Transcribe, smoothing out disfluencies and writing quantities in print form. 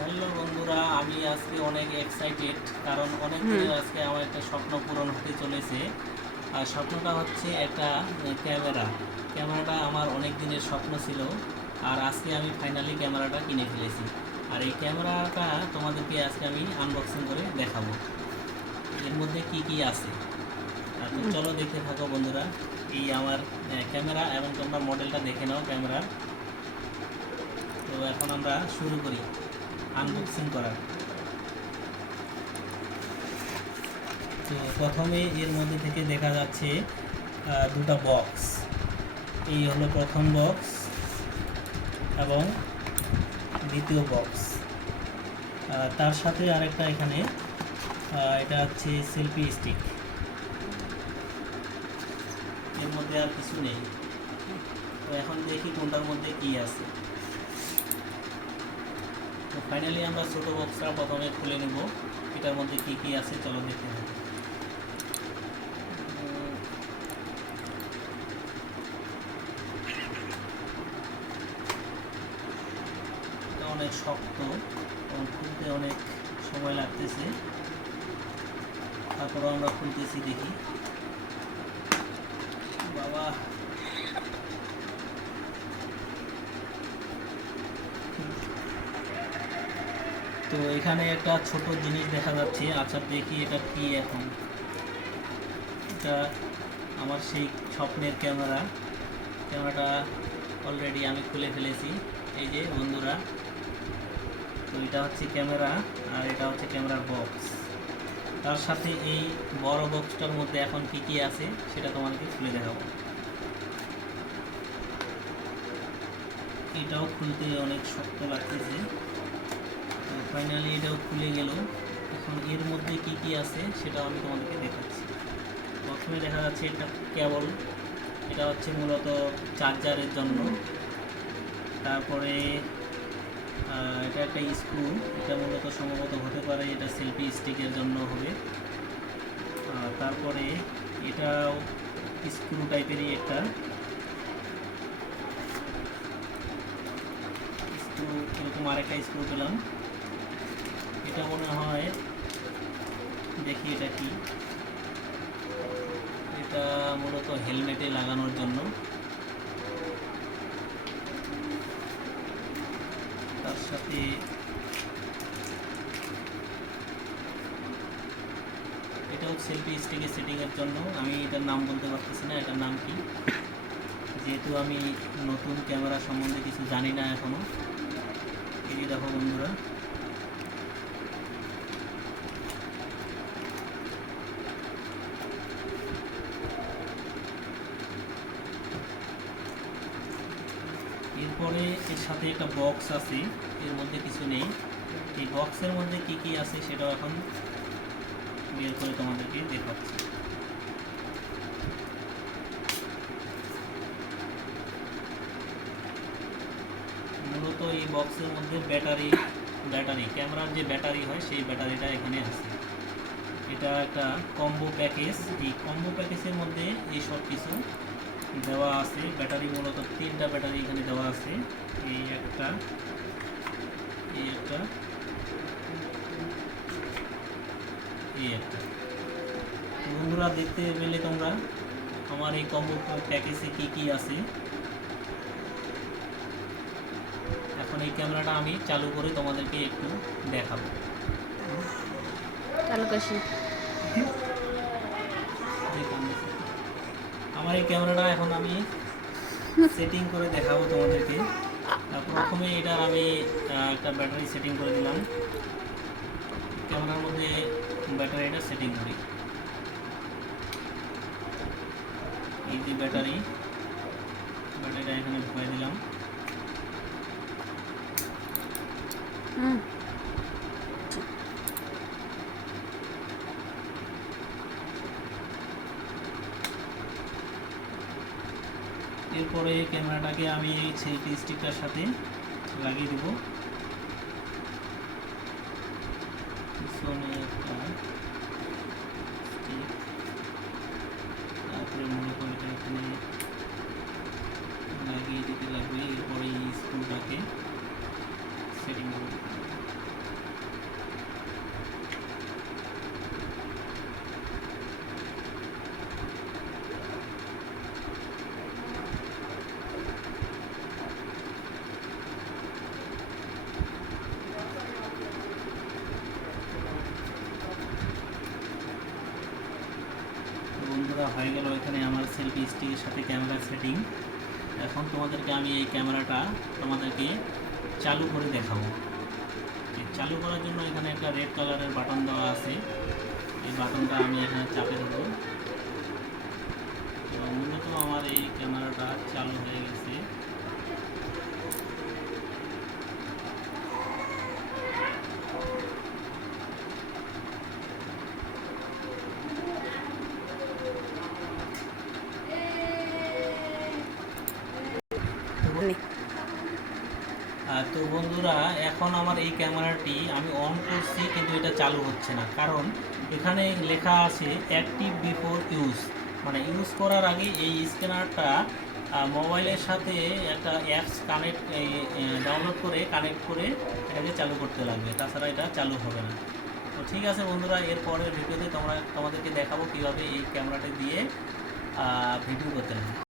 Hello বন্ধুরা, আমি আজকে অনেক এক্সাইটেড কারণ অনেক হুম, দিনের আজকে আমার একটা স্বপ্ন পূরণ হতে চলেছে। আর স্বপ্নটা হচ্ছে একটা ক্যামেরাটা আমার অনেক দিনের স্বপ্ন ছিল। আর আজকে আমি ফাইনালি ক্যামেরাটা কিনে ফেলেছি। আর এই ক্যামেরাটা তোমাদেরকে আজকে আমি আনবক্সিং করে দেখাবো এর মধ্যে কি কি আছে। তো হুম, চলো দেখতে থাকো বন্ধুরা। এই আমার ক্যামেরা, এবং তোমরা মডেলটা দেখে নাও ক্যামেরার। তো এখন আমরা শুরু করি আনবক্সিং করা। তো প্রথমে এর মধ্যে থেকে দেখা যাচ্ছে দুটো বক্স। এই হলো প্রথম বক্স এবং দ্বিতীয় বক্স। তার সাথে আরেকটা এখানে এটা হচ্ছে সেলফি স্টিক। এর মধ্যে আর কিছু নেই। তো এখন দেখি কোনটার মধ্যে কি আছে। তো ফাইনালি আমরা ছোটো বক্সটা প্রথমে খুলে নেব, এটার মধ্যে কি কি আছে চলো দেখতে হবে। এটা অনেক শক্ত এবং খুলতে অনেক সময় লাগতেছে। তারপরও আমরা খুলতেছি, দেখি। বাবা, তো এখানে একটা ছোট জিনিস দেখা যাচ্ছে। আচ্ছা দেখি এটা কি এখন। এটা আমার সেই স্বপ্নের ক্যামেরাটা অলরেডি আমি খুলে ফেলেছি। এই যে বন্ধুরা, তো এটা হচ্ছে ক্যামেরা আর এটা হচ্ছে ক্যামেরার বক্স। তার সাথে এই বড় বক্সটার মধ্যে এখন কি কি আছে সেটা তোমাদেরকে খুলে দেখাবো। এটাও খুলতে অনেক শক্ত লাগতেছে। ফাইনালি এটাও খুলে গেল। এখন এর মধ্যে কি কি আছে সেটাও আমি তোমাদেরকে দেখাচ্ছি। প্রথমে দেখা যাচ্ছে একটা কেবল, এটা হচ্ছে মূলত চার্জারের জন্য। তারপরে এটা একটা স্ক্রু, এটা মূলত সম্ভবত হতে পারে এটা সেলফি স্টিকের জন্য হবে। তারপরে এটাও স্ক্রু টাইপেরই একটা স্ক্রু, এরকম আরেকটা স্ক্রু পেলাম। এটা মনে হয়, দেখি এটা কি। এটা মূলত হেলমেটে লাগানোর জন্য। তার সাথে এটাও সেলফি স্টিকে সেটিংয়ের জন্য। আমি এটার নাম বলতে পারতেছি না এটার নাম কি, যেহেতু আমি নতুন ক্যামেরা সম্বন্ধে কিছু জানি না এখনও। এই দেখো বন্ধুরা, এরপরে এর সাথে একটা বক্স আছে, এর মধ্যে কিছু নেই। এই বক্সের মধ্যে কি কি আছে সেটাও এখন বের করে তোমাদেরকে দেখাচ্ছি। মূলত এই বক্সের মধ্যে ব্যাটারি ক্যামেরার যে ব্যাটারি হয় সেই ব্যাটারিটা এখানে আছে। এটা একটা কম্বো প্যাকেজ। এই কম্বো প্যাকেজের মধ্যে এই সব কিছু দেওয়া আছে। ব্যাটারি মূলত তিনটা ব্যাটারি এখানে দেওয়া আছে। এই একটা, এই একটা, এই একটা। বন্ধুরা দেখতে পেলে তোমরা আমার এই কম্বো প্যাকেজে কি কি আছে। এখন এই ক্যামেরাটা আমি চালু করে তোমাদেরকে একটু দেখাবো। চালু করছি। আমার এই ক্যামেরাটা এখন আমি সেটিং করে দেখাবো তোমাদেরকে। প্রথমে এটার আমি একটা ব্যাটারি সেটিং করে দিলাম। ক্যামেরার মধ্যে ব্যাটারিটা সেটিং করি। এই যে ব্যাটারিটা এখানে ঢুকাই দিলাম। হুম, এরপরে ক্যামেরাটাকে আমি এই সেলফি স্টিকটার সাথে লাগিয়ে দেবো। পিছনে একটা স্টিক, তারপরে মূলত এটা এখানে লাগিয়ে দিতে লাগবে। এরপরে এই স্ক্রুটাকে সেটিং করব। বন্ধুরা হয়ে গেল এখানে আমার সেলফি স্টিকের সাথে ক্যামেরা সেটিং। এখন তোমাদেরকে আমি এই ক্যামেরাটা তোমাদেরকে চালু করে দেখাবো। চালু করার জন্য এখানে একটা রেড কালারের বাটন দেওয়া আছে, এই বাটনটা আমি এখানে চাপে দেবো। তো মূলত আমার এই ক্যামেরাটা চালু হয়ে গেছে। তো বন্ধুরা এখন আমার এই ক্যামেরাটি আমি অন করছি কিন্তু এটা চালু হচ্ছে না, কারণ এখানে লেখা আছে অ্যাক্টিভ বিফোর ইউজ, মানে ইউজ করার আগে এই স্ক্যানারটা মোবাইলের সাথে একটা অ্যাপস ডাউনলোড করে কানেক্ট করে এটাকে চালু করতে লাগবে, তাছাড়া এটা চালু হবে না। তো ঠিক আছে বন্ধুরা, এরপরের ভিডিওতে তোমাদেরকে দেখাবো কীভাবে এই ক্যামেরাটা দিয়ে ভিডিও করতে হবে।